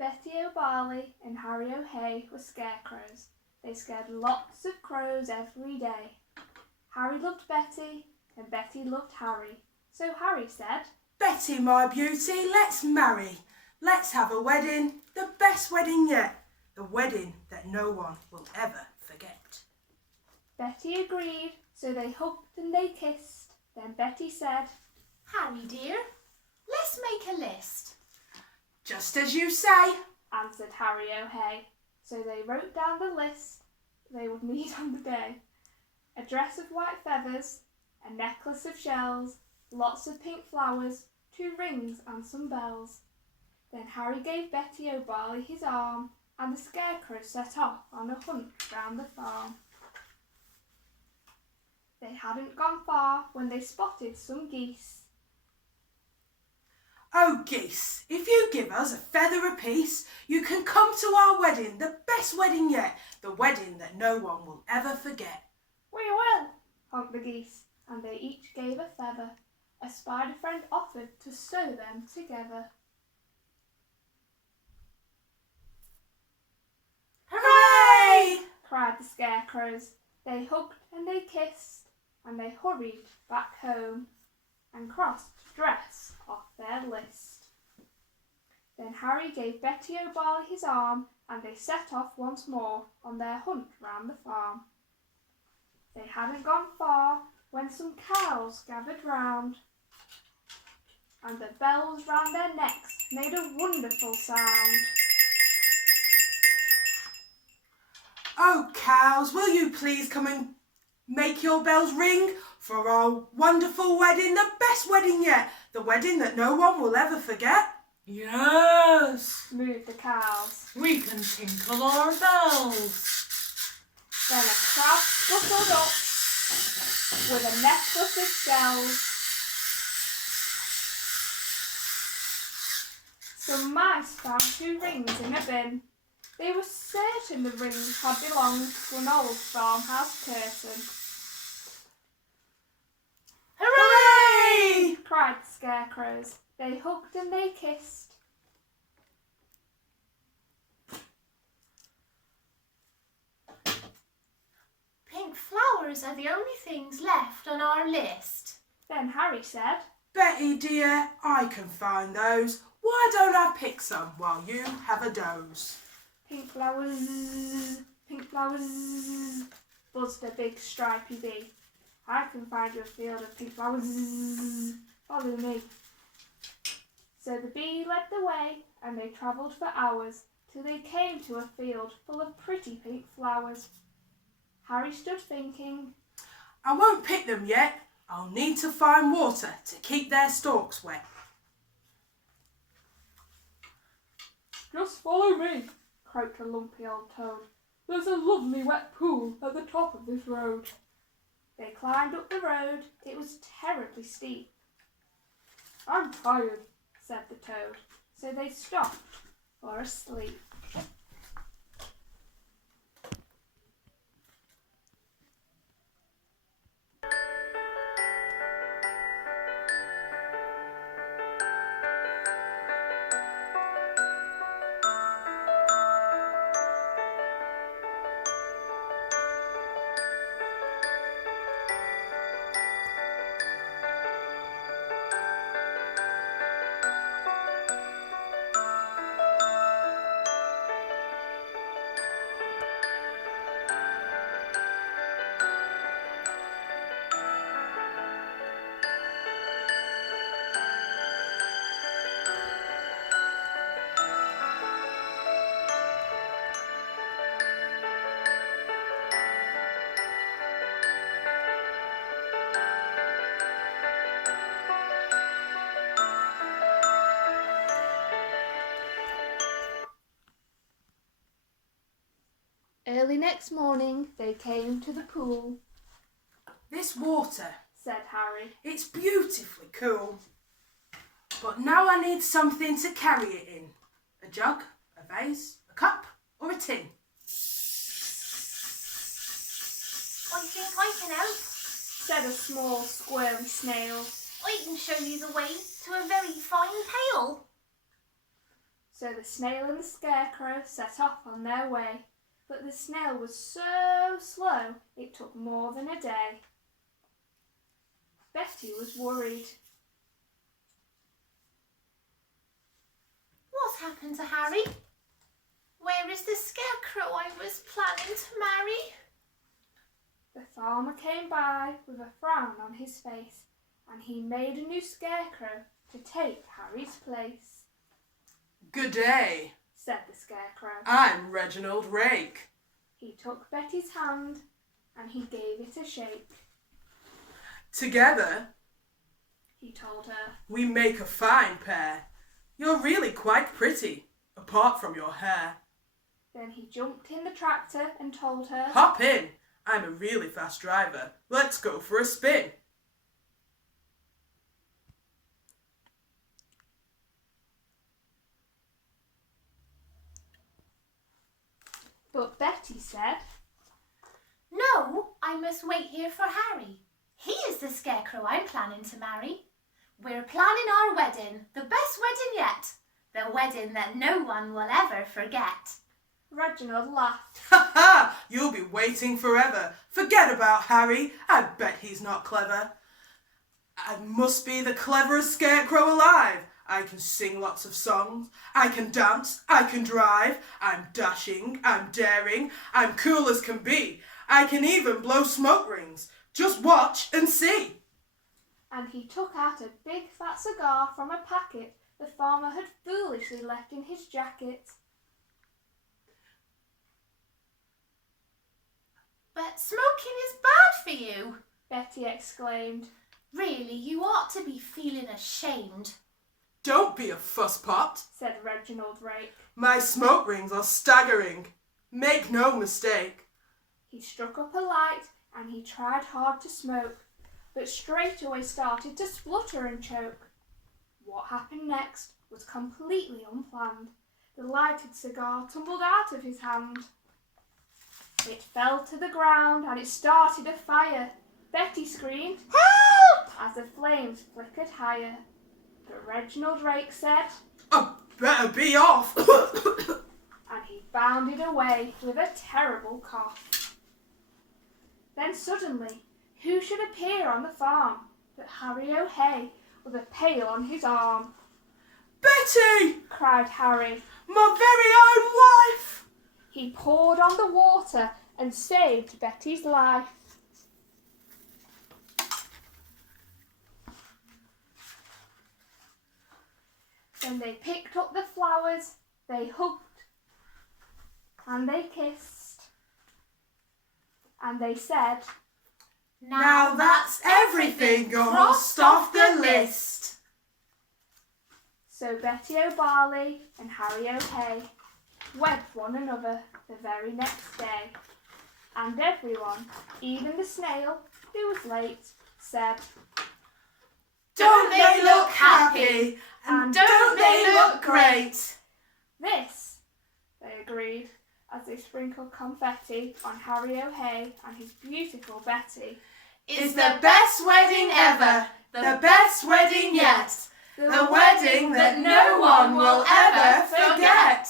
Betty O'Barley and Harry O'Hay were scarecrows. They scared lots of crows every day. Harry loved Betty and Betty loved Harry. So Harry said, "Betty, my beauty, let's marry. Let's have a wedding, the best wedding yet. The wedding that no one will ever forget." Betty agreed, so they hugged and they kissed. Then Betty said, "Harry dear, let's make a list." "Just as you say," answered Harry O'Hay. So they wrote down the list they would need on the day. A dress of white feathers, a necklace of shells, lots of pink flowers, 2 rings and some bells. Then Harry gave Betty O'Barley his arm, and the scarecrows set off on a hunt round the farm. They hadn't gone far when they spotted some geese. "Oh, geese, if you give us a feather apiece, you can come to our wedding, the best wedding yet, the wedding that no one will ever forget." "We will," honked the geese, and they each gave a feather. A spider friend offered to sew them together. "Hooray!" cried the scarecrows. They hugged and they kissed, and they hurried back home and crossed dress off their list. Then Harry gave Betty O'Barley his arm, and they set off once more on their hunt round the farm. They hadn't gone far when some cows gathered round, and the bells round their necks made a wonderful sound. "Oh, cows, will you please come and make your bells ring for our wonderful wedding, the best wedding yet, the wedding that no one will ever forget?" "Yes," moved the cows. "we can tinkle our bells." Then a crab scuttled up with a necklace of shells. Some mice found 2 rings in a bin. They were certain the rings had belonged to an old farmhouse curtain. "Hooray!" Cried the scarecrows. They hugged and they kissed. Pink flowers are the only things left on our list. Then Harry said, "Betty dear, I can find those. Why don't I pick some while you have a doze?" pink flowers, buzzed a big stripy bee. "I can find you a field of pink flowers. Follow me." So the bee led the way, and they travelled for hours till they came to a field full of pretty pink flowers. Harry stood thinking, "I won't pick them yet. I'll need to find water to keep their stalks wet." "Just follow me," croaked a lumpy old toad. "There's a lovely wet pool at the top of this road." They climbed up the road. It was terribly steep. "I'm tired," said the toad, so they stopped for a sleep. Early next morning they came to the pool. "This water, Said Harry. it's beautifully cool. But now I need something to carry it in. A jug, a vase, a cup, or a tin." I think I can help. Said a small squirmy snail. I can show you the way to a very fine pail. So the snail and the scarecrow set off on their way, but the snail was so slow it took more than a day. Betty was worried. What's happened to Harry? Where is the scarecrow I was planning to marry? The farmer came by with a frown on his face, and he made a new scarecrow to take Harry's place. Good day. Said the scarecrow. I'm Reginald Rake. He took Betty's hand and he gave it a shake. Together, He told her. we make a fine pair. You're really quite pretty, apart from your hair. Then he jumped in the tractor and told her. Hop in. I'm a really fast driver. Let's go for a spin. But Betty said. No, I must wait here for Harry. He is the scarecrow I'm planning to marry. We're planning our wedding, the best wedding yet. The wedding that no one will ever forget. Reginald laughed. Ha ha! You'll be waiting forever. Forget about Harry. I bet he's not clever. I must be the cleverest scarecrow alive. I can sing lots of songs. I can dance. I can drive. I'm dashing. I'm daring. I'm cool as can be. I can even blow smoke rings. Just watch and see. And he took out a big fat cigar from a packet the farmer had foolishly left in his jacket. But smoking is bad for you. Betty exclaimed. Really, you ought to be feeling ashamed. Don't be a fusspot. Said Reginald Rake. My smoke rings are staggering. Make no mistake. He struck up a light and he tried hard to smoke, but straight away started to splutter and choke. What happened next was completely unplanned. The lighted cigar tumbled out of his hand. It fell to the ground and it started a fire. Betty screamed, "Help!" as the flames flickered higher. But Reginald Rake said, I better be off. and he bounded away with a terrible cough. Then suddenly, who should appear on the farm but Harry O'Hay with a pail on his arm? Betty! Cried Harry. My very own wife! He poured on the water and saved Betty's life. Then they picked up the flowers, they hugged, and they kissed, and they said, Now that's everything crossed off the list. So Betty O'Barley and Harry O'Hay wed one another the very next day. And everyone, even the snail, who was late, said, Don't they look happy? And don't they look great? This, they agreed, as they sprinkled confetti on Harry O'Hay and his beautiful Betty. It's the best wedding ever, the best wedding yet, the wedding that no one will ever forget.